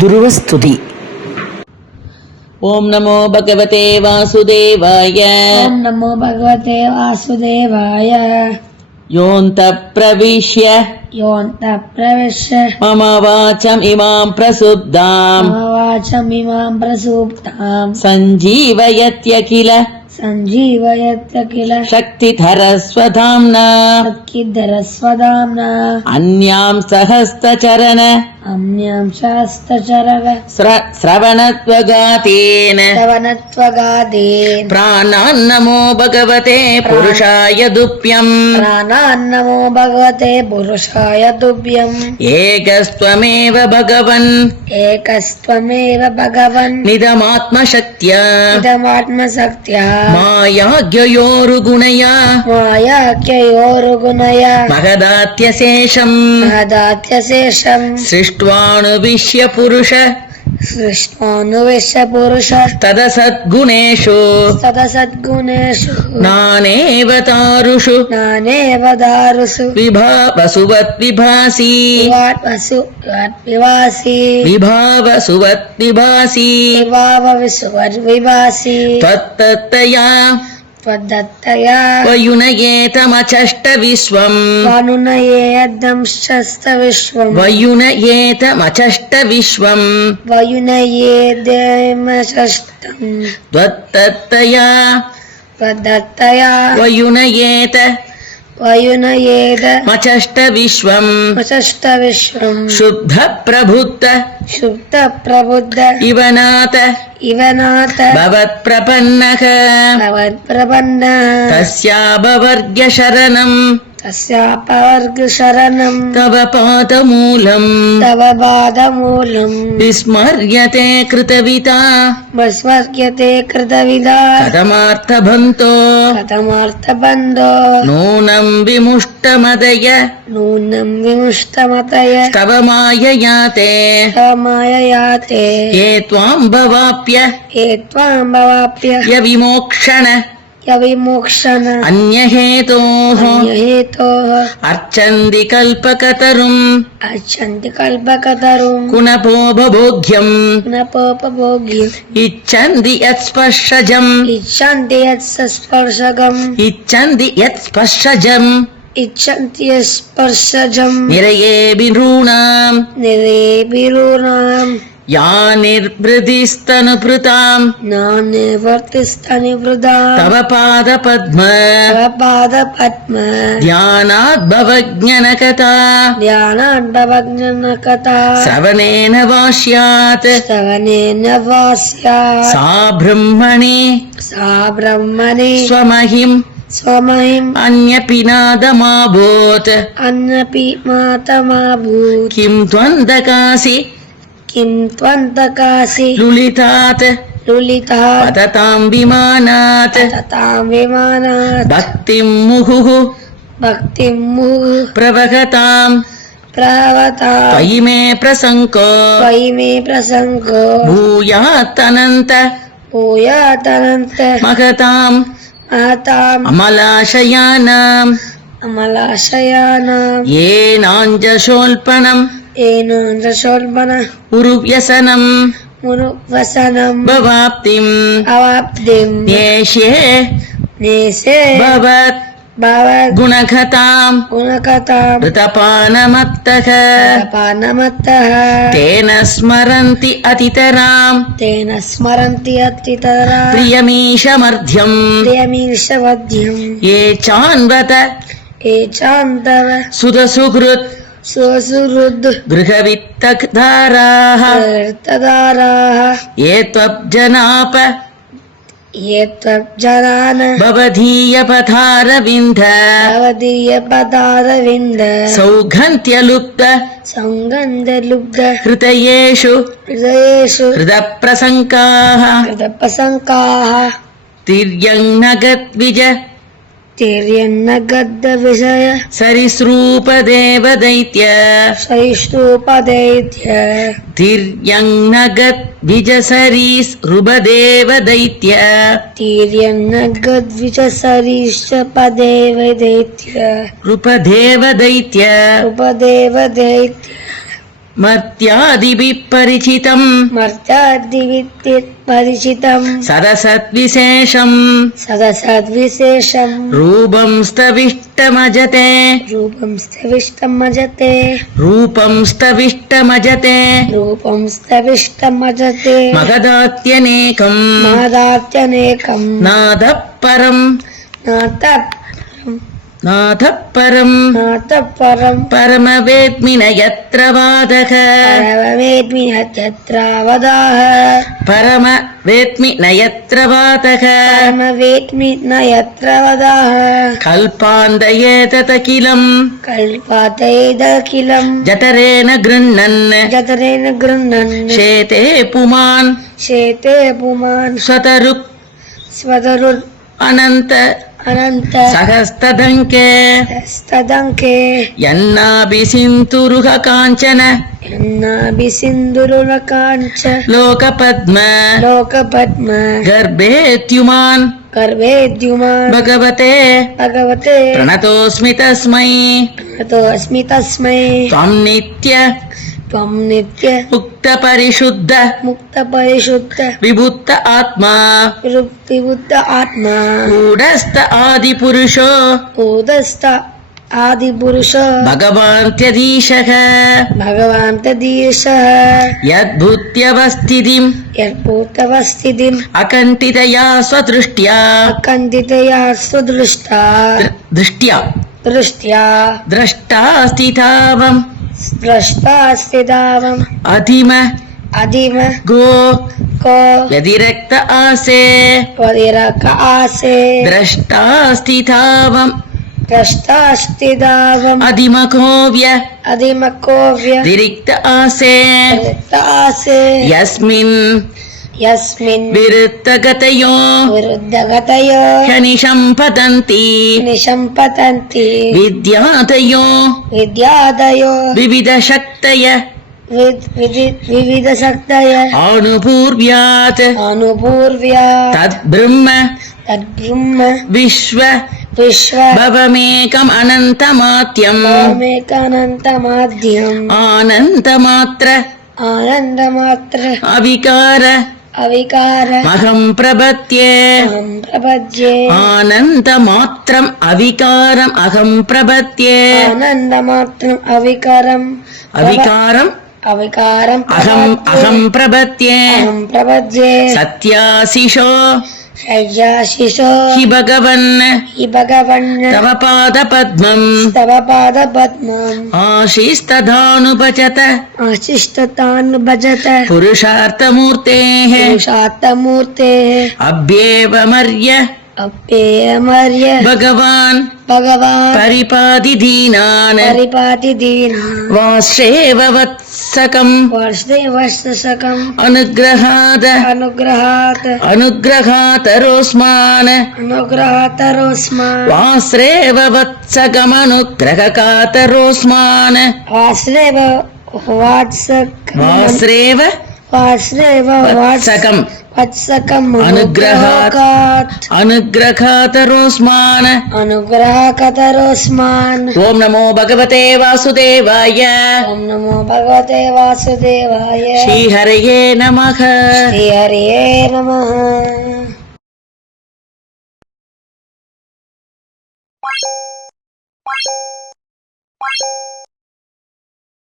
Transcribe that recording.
దుర్వస్తుతి. ఓం నమో భగవతే వాసుదేవాయ. ఓం నమో భగవతే వాసుదేవాయ. యోంతః ప్రవిశ్య మమ వాచమిమాం ప్రసుప్తాం సంజీవయత్యఖిల శక్తిధరస్వధామ్నా అన్యాం సహస్రచరణ శ్రవణత్వగాతేన ప్రాణాన్నమో భగవతే పురుషాయ దుభ్యం ఏకస్త్వమేవ భగవన్ నిదమాత్మశక్త్యా మాయాజ్ఞయోరుగుణయా మహదాత్యశేషం సృష్ట్వానువిశ్య పురుష తదసద్గుణేషు నానేవతారుషు విభావసువత్ విభాసి త్వత్తత్తయా వయునయేతమచష్ట విశ్వం త్వత్తత్తయా వయునయేత మచష్ట విశ్వం శుద్ధ ప్రబుద్ధ ఇవనాథ భవత్ప్రపన్నః తస్యాపవర్గ్య శరణం తవ పాదమూలం విస్మర్యతే కృతవిదా కథమార్థబంతో నూనం విముష్టమదయ తవ మాయయాతే ఏ త్వాం భవాప్య విమోక్షణ అన్యహేతోః అర్చంతి కల్పకతరుం కునపోపభోగ్యం ఇచ్చంతి యత్స్పర్శజం నిరయేభినృణాం యా నిర్వృతిస్తనుభృతాం తవ పాదపద్మ ధ్యానాద్భవజ్ఞనకథా శ్రవణేన వాస్యాత్ సా బ్రహ్మణి స్వమహిం అన్యపినాదమాభూత్ కిం త్వందకాసి లులితాత్ పతతాం విమానాత్ భక్తిం ముహుః ప్రవహతాం త్వయి మే ప్రసంకో భూయాతనంత మహతాం అమలాశయానాం ఏనాంజశోల్పనం ఉరువ్యసనం భవాప్తిం నేష్యే భవత్ గుణగతాం ఋతపానమత్తః తేన స్మరంతి అతితరాం ప్రియమీశమర్ధ్యం ఏ చాన్వత సుధసుహృత్ గృహవిత్తధారాః ఏ త్వబ్జనాప భవదీయపథారవింద సౌగంధ్యలుప్త హృదయేషు హృదప్రసంకాః తిర్యంనగద్విజ సరిసృపదేవదైత్య తిర్యంనగద్విజసరీసృపదేవదైత్య రూపదేవదైత్య मर्त्यादिभिः परिचितम् मर्त्यादिवित्तिपरिचितम् सरसद्विशेषम् सदसद्विशेषम् रूपं स्तविष्टमजते रूपं स्थविष्टमजते रूपं स्तविष्टमजते रूपं स्थविष्टमजते मगदात्यनेकम् महदात्यनेकम् नादः परम् नाथः परम् नातः परम् परमवेद्मि न यत्र वादः परमवेद्मि यत्रावदाः परमवेद्मि न यत्र वादः परमवेद्मि न यत्र वदाः कल्पान्तयेतदखिलम् कल्पातयेदखिलम् जठरेण गृह्णन् जठरेण गृह्णन् शेते पुमान् शेते पुमान् स्वतरुक् स्वतरुर् अनन्त अनन्त सहस्तदङ्के स्तदङ्के यन्नाभिसिन्धुरुह काञ्चन यन्नाभिसिन्धुरुलकाञ्च लोकपद्म लोकपद्म गर्भेत्युमान् गर्भेद्युमान् भगवते भगवते प्रणतोऽस्मि तस्मै प्रणतोऽस्मि तस्मै त्वं नित्य त्वं नित्य मुक्तपरिशुद्ध मुक्तपरिशुद्ध विभुक्त आत्मा विभुक्त आत्मा गूढस्थ आदिपुरुषो उदस्त आदिपुरुष भगवान्त्यधीशः भगवान् तदीशः यद्भूत्यवस्थितिम् यद्भूतवस्थितिम् अकण्ठितया स्वदृष्ट्या अकण्डितया सुदृष्टा दृष्ट्या दृष्ट्या द्रष्टा स्थितावम् द्रष्टा स्थितावम् अधिम अधिम गो को व्यतिरक्त आसे परिरक आसे द्रष्टा स्थितावम् द्रष्टा स्थितावम् अधिमकोव्य अधिमकोव्य तिरिक्त आसे परिरक्त आसे यस्मिन् यस्मिन् विरुद्धगतयो विरुद्धगतयो ह्यनिशम्पतन्ति निशम्पतन्ति विद्यादयो विद्यादयो विविधशक्तय विविधशक्तय अनुभूर्व्यात् अनुभूर्व्या तद्ब्रह्म तद्ब्रह्म विश्व विश्व भवमेकम् अनन्तमात्यम् भवमेकानन्तमाद्यम् आनन्दमात्र आनन्दमात्र अविकार अविकार अहम् प्रपद्ये अहं प्रपद्ये आनन्दमात्रम् अविकारम् अहम् प्रपद्ये आनन्दमात्रम् अविकारम् अविकारम् अहम् प्रपद्ये अहं प्रपद्ये सत्याशिषो शय्याशिषो हि भगवन् हि भगवन् तव पादपद्मम् तव पादपद्मम् आशीस्तदानुभजत आशिष्टतान् भजत पुरुषार्थमूर्तेः पुरुषार्थमूर्तेः अभ्येवमर्य अप्येयमर्य भगवान् भगवान् दीनान् परिपाति दीनान् वाश्रेव वत्सकम् वर्षशकम् अनुग्रहात् अनुग्रहातरोऽस्मान् अनुग्रहातरोऽस्मान् वाश्रेव वत्सकमनुग्रहकातरोऽस्मान् वासुदेव वाश्रेव वत्सकम् वत्सकम् अनुग्रहातरोऽस्मान् अनुग्रहकतरोऽस्मान् ॐ नमो भगवते वासुदेवाय ॐ नमो भगवते वासुदेवाय श्रीहरये नमः श्रीहरये नमः।